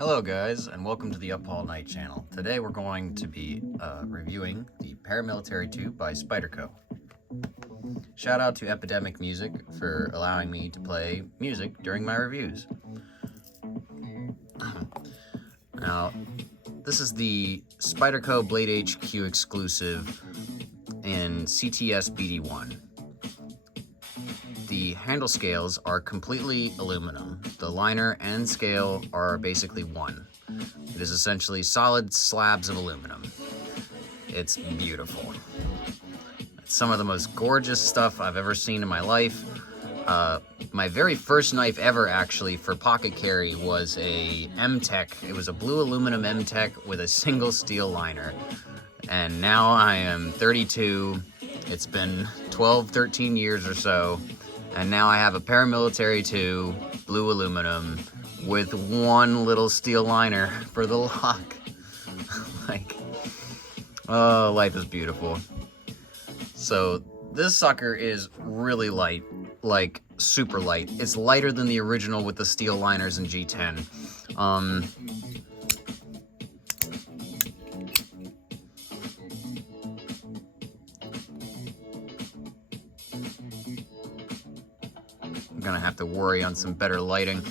Hello guys, and welcome to the Up All Night channel. Today we're going to be reviewing the Paramilitary 2 by Spyderco. Shout out to Epidemic Music for allowing me to play music during my reviews. Now, this is the Spyderco Blade HQ exclusive in CTS BD1. The handle scales are completely aluminum. The liner and scale are basically one. It is essentially solid slabs of aluminum. It's beautiful. It's some of the most gorgeous stuff I've ever seen in my life. My very first knife ever, actually, for pocket carry was a M-Tech. It was a blue aluminum M-Tech with a single steel liner. And now I am 32. It's been 12, 13 years or so. And now I have a Paramilitary 2 blue aluminum with one little steel liner for the lock. Oh, life is beautiful. So this sucker is really light, like super light. It's lighter than the original with the steel liners in G10. I'm gonna have to worry on some better lighting.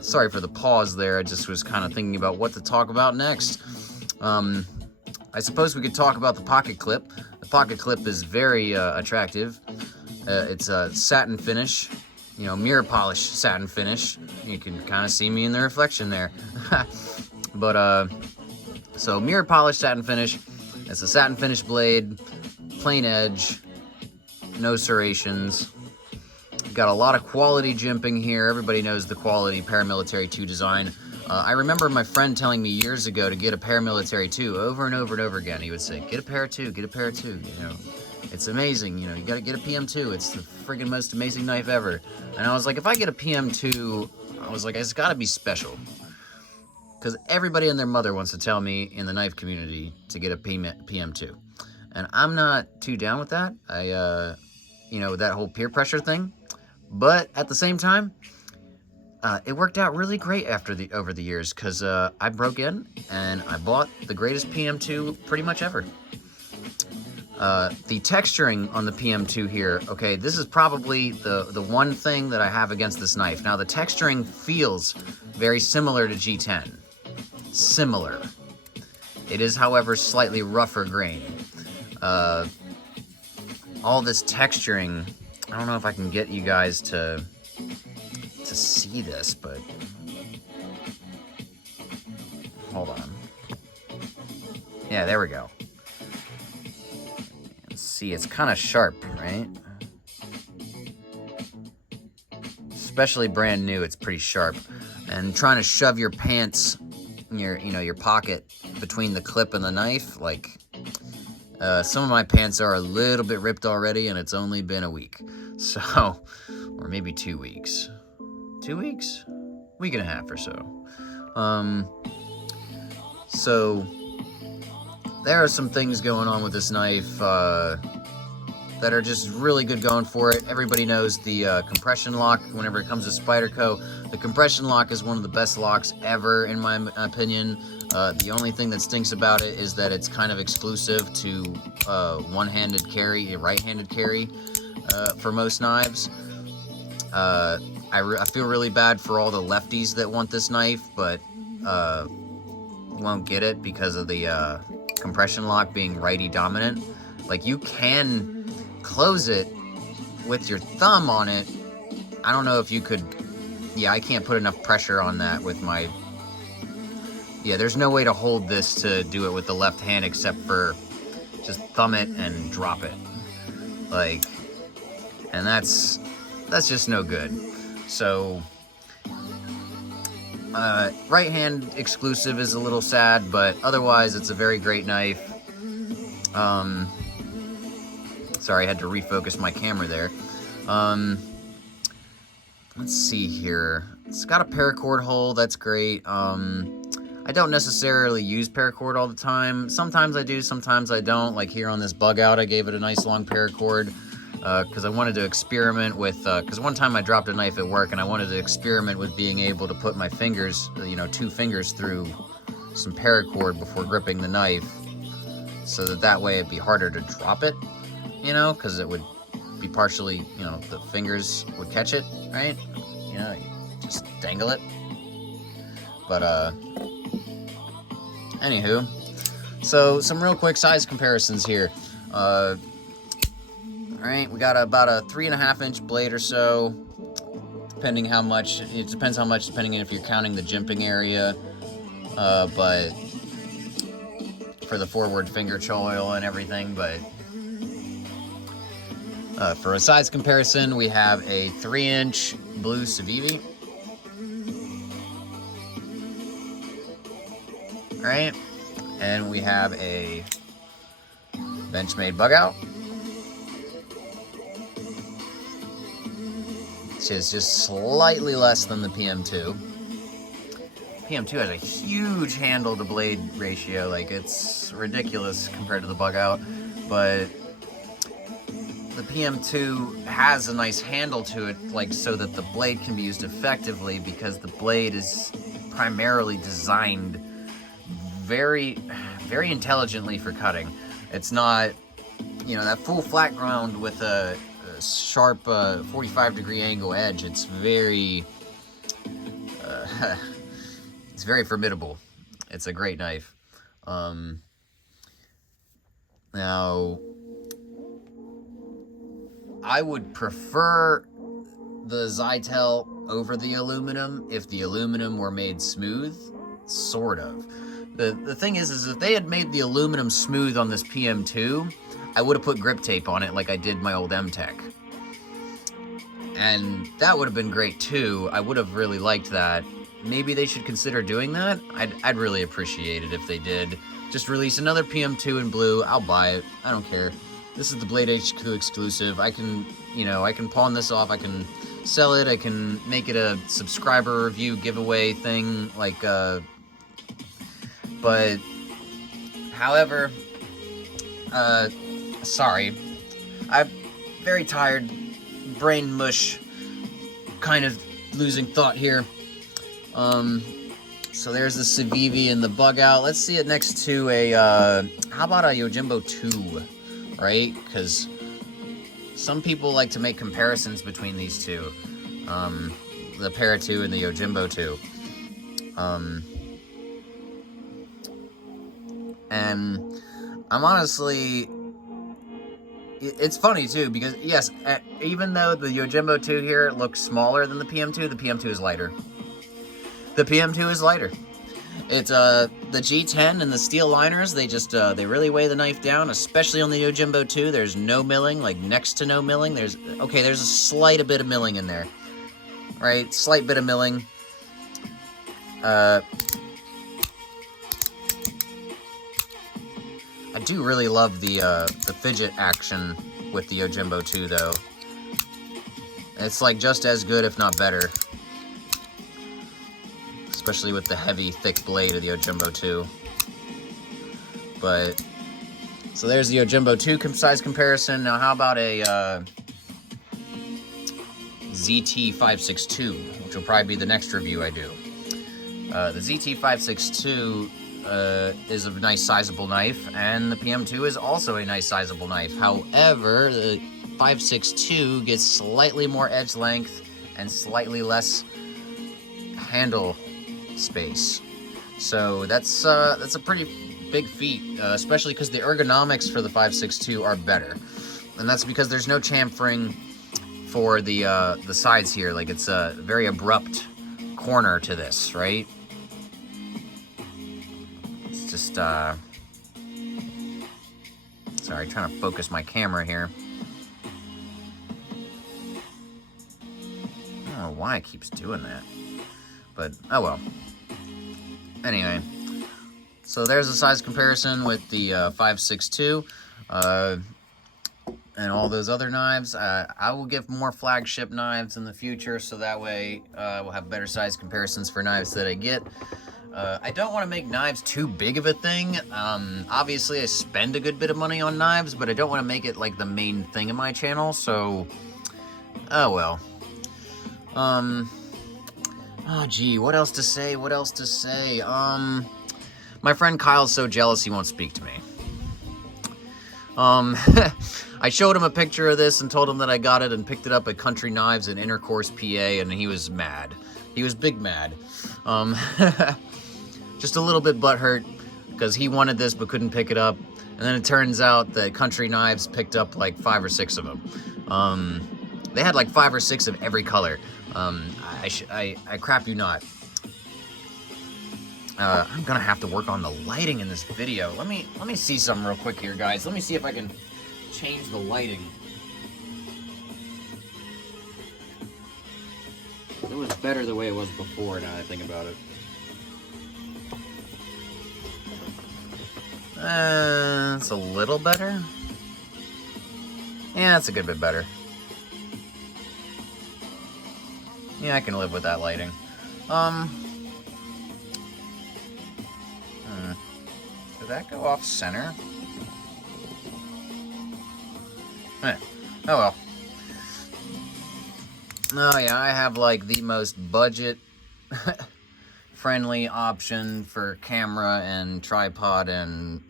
Sorry for the pause there. I just was kind of thinking about what to talk about next. I suppose we could talk about the pocket clip. The pocket clip is very attractive. It's a satin finish, you know, mirror polish satin finish. You can kind of see me in the reflection there. But so mirror polish satin finish. It's a satin finish blade, plain edge, no serrations. Got a lot of quality jimping here. Everybody knows the quality Paramilitary 2 design. I remember my friend telling me years ago to get a Paramilitary 2 over and over and over again. He would say, get a Para 2, get a Para 2, you know. It's amazing, you know, you gotta get a PM2. It's the friggin' most amazing knife ever. And I was like, if I get a PM2, I was like, it's gotta be special. Because everybody and their mother wants to tell me in the knife community to get a PM2. And I'm not too down with that. You know, that whole peer pressure thing. But at the same time, it worked out really great over the years, because I broke in and I bought the greatest PM2 pretty much ever. The texturing on the PM2 here, okay, this is probably the one thing that I have against this knife. Now, the texturing feels very similar to G10. Similar. It is, however, slightly rougher grain. All this texturing, I don't know if I can get you guys to see this, but hold on. Yeah, there we go. See, it's kind of sharp, right? Especially brand new, it's pretty sharp. And trying to shove your pants, your pocket between the clip and the knife, like, some of my pants are a little bit ripped already, and it's only been a week. So, or maybe 2 weeks. 2 weeks? Week and a half or so. So, there are some things going on with this knife that are just really good going for it. Everybody knows the compression lock whenever it comes to Spyderco. The compression lock is one of the best locks ever, in my opinion. The only thing that stinks about it is that it's kind of exclusive to one-handed carry, a right-handed carry for most knives. I feel really bad for all the lefties that want this knife, but won't get it because of the compression lock being righty dominant. Like, you can close it with your thumb on it. I don't know if you could. Yeah, I can't put enough pressure on that with my. Yeah, there's no way to hold this to do it with the left hand except for just thumb it and drop it. Like, and that's just no good. So, right hand exclusive is a little sad, but otherwise it's a very great knife. Sorry, I had to refocus my camera there. Let's see here. It's got a paracord hole, that's great. I don't necessarily use paracord all the time. Sometimes I do, sometimes I don't. Like here on this bug out, I gave it a nice long paracord. because I wanted to experiment with, because one time I dropped a knife at work and I wanted to experiment with being able to put my fingers, 2 fingers through some paracord before gripping the knife, so that way it'd be harder to drop it, because it would be partially, the fingers would catch it, right? Just dangle it. But, anywho, so some real quick size comparisons here. Alright, we got about a 3.5-inch blade or so, depending how much, it depends how much, depending if you're counting the jimping area, but for the forward finger choil and everything, but for a size comparison, we have a 3-inch blue Civivi. Right, and we have a Benchmade bug out, which is just slightly less than the PM2. PM2 has a huge handle to blade ratio, like it's ridiculous compared to the bug out, but the PM2 has a nice handle to it, like so that the blade can be used effectively, because the blade is primarily designed very, very intelligently for cutting. It's not, that full flat ground with a sharp 45-degree angle edge. It's very, it's very formidable. It's a great knife. Now, I would prefer the Zytel over the aluminum if the aluminum were made smooth, sort of. The thing is if they had made the aluminum smooth on this PM2, I would have put grip tape on it like I did my old M-Tech. And that would have been great too. I would have really liked that. Maybe they should consider doing that. I'd really appreciate it if they did. Just release another PM2 in blue. I'll buy it. I don't care. This is the Blade HQ exclusive. I can pawn this off. I can sell it. I can make it a subscriber review giveaway thing, but, however, sorry, I'm very tired, brain mush, kind of losing thought here. So there's the Civivi and the bug out. Let's see it next to how about a Yojimbo 2, right? Because some people like to make comparisons between these two, the Para 2 and the Yojimbo 2. And I'm honestly, it's funny too, because yes, even though the Yojimbo 2 here looks smaller than the PM2 is lighter. The PM2 is lighter. It's the G10 and the steel liners, they really weigh the knife down, especially on the Yojimbo 2. There's no milling, like next to no milling. There's a slight bit of milling in there, right? Slight bit of milling. I do really love the fidget action with the Yojimbo 2, though. It's like just as good, if not better. Especially with the heavy, thick blade of the Yojimbo 2. But, so there's the Yojimbo 2 size comparison. Now how about a ZT562, which will probably be the next review I do. The ZT562 is a nice sizable knife, and the PM2 is also a nice sizable knife. However, the 562 gets slightly more edge length and slightly less handle space. So that's a pretty big feat, especially because the ergonomics for the 562 are better, and that's because there's no chamfering for the sides here. Like, it's a very abrupt corner to this, right? It's just sorry, trying to focus my camera here. I don't know why it keeps doing that, but oh well. Anyway, so there's a size comparison with the 562 and all those other knives. I will give more flagship knives in the future, so that way we'll have better size comparisons for knives that I get. I don't want to make knives too big of a thing. Obviously, I spend a good bit of money on knives, but I don't want to make it like the main thing of my channel, so... Oh, well. Oh, gee, what else to say? My friend Kyle's so jealous he won't speak to me. I showed him a picture of this and told him that I got it and picked it up at Country Knives in Intercourse, PA, and he was mad. He was big mad. Just a little bit butthurt because he wanted this but couldn't pick it up. And then it turns out that Country Knives picked up like 5 or 6 of them. They had like 5 or 6 of every color. I crap you not. I'm gonna have to work on the lighting in this video. Let me see something real quick here, guys. Let me see if I can change the lighting. It was better the way it was before, now that I think about it. It's a little better. Yeah, it's a good bit better. Yeah, I can live with that lighting. Did that go off center? Oh well. Oh yeah, I have like the most budget friendly option for camera and tripod and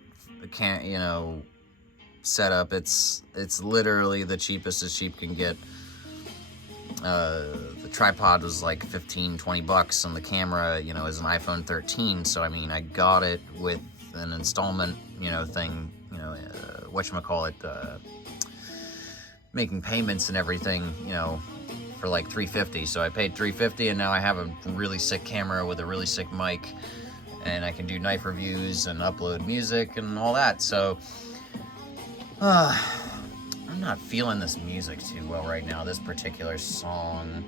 setup. It's literally the cheapest as cheap can get. The tripod was like 15-20 bucks, and the camera, is an iPhone 13. So I mean, I got it with an installment, thing, making payments and everything, for like $350. So I paid $350, and now I have a really sick camera with a really sick mic, and I can do knife reviews and upload music and all that. So, I'm not feeling this music too well right now, this particular song.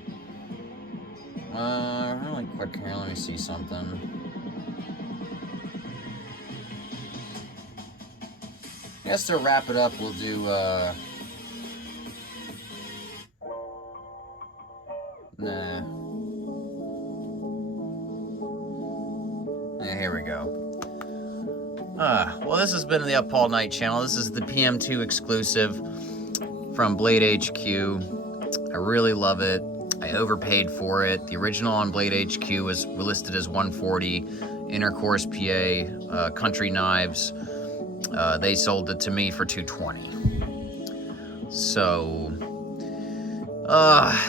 Really quick here, let me see something. I guess to wrap it up, we'll do, nah. Yeah, here we go. Well, this has been the Up All Night channel. This is the PM2 exclusive from Blade HQ. I really love it. I overpaid for it. The original on Blade HQ was listed as $140. Intercourse, PA, Country Knives. They sold it to me for $220. So,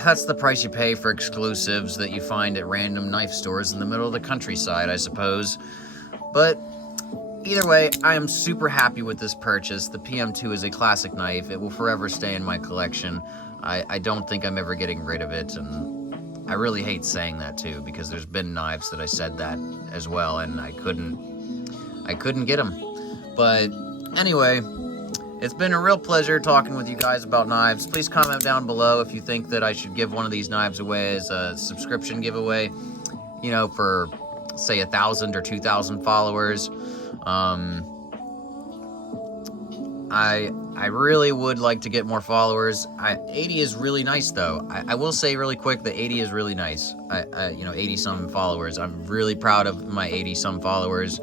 that's the price you pay for exclusives that you find at random knife stores in the middle of the countryside, I suppose. But either way, I am super happy with this purchase. The PM2 is a classic knife. It will forever stay in my collection. I don't think I'm ever getting rid of it, and I really hate saying that too, because there's been knives that I said that as well, and I couldn't get them. But anyway, it's been a real pleasure talking with you guys about knives. Please comment down below if you think that I should give one of these knives away as a subscription giveaway, for say 1,000 or 2,000 followers. I really would like to get more followers. 80 is really nice though. I will say really quick that 80 is really nice. 80 some followers. I'm really proud of my 80 some followers.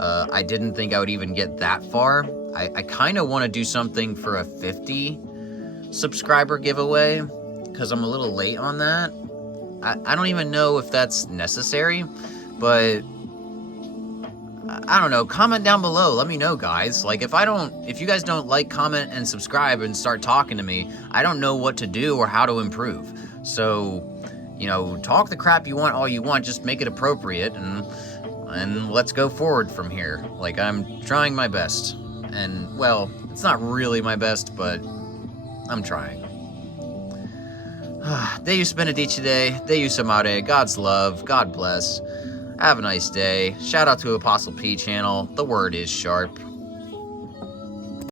I didn't think I would even get that far. I kind of want to do something for a 50 subscriber giveaway, because I'm a little late on that. I don't even know if that's necessary, but I don't know. Comment down below. Let me know, guys. Like, if you guys don't like, comment, and subscribe and start talking to me, I don't know what to do or how to improve. So, talk the crap you want all you want. Just make it appropriate, and let's go forward from here. Like, I'm trying my best. And, well, it's not really my best, but I'm trying. Deus benedice day, Deus amare, God's love, God bless. Have a nice day. Shout out to Apostle P channel. The word is sharp.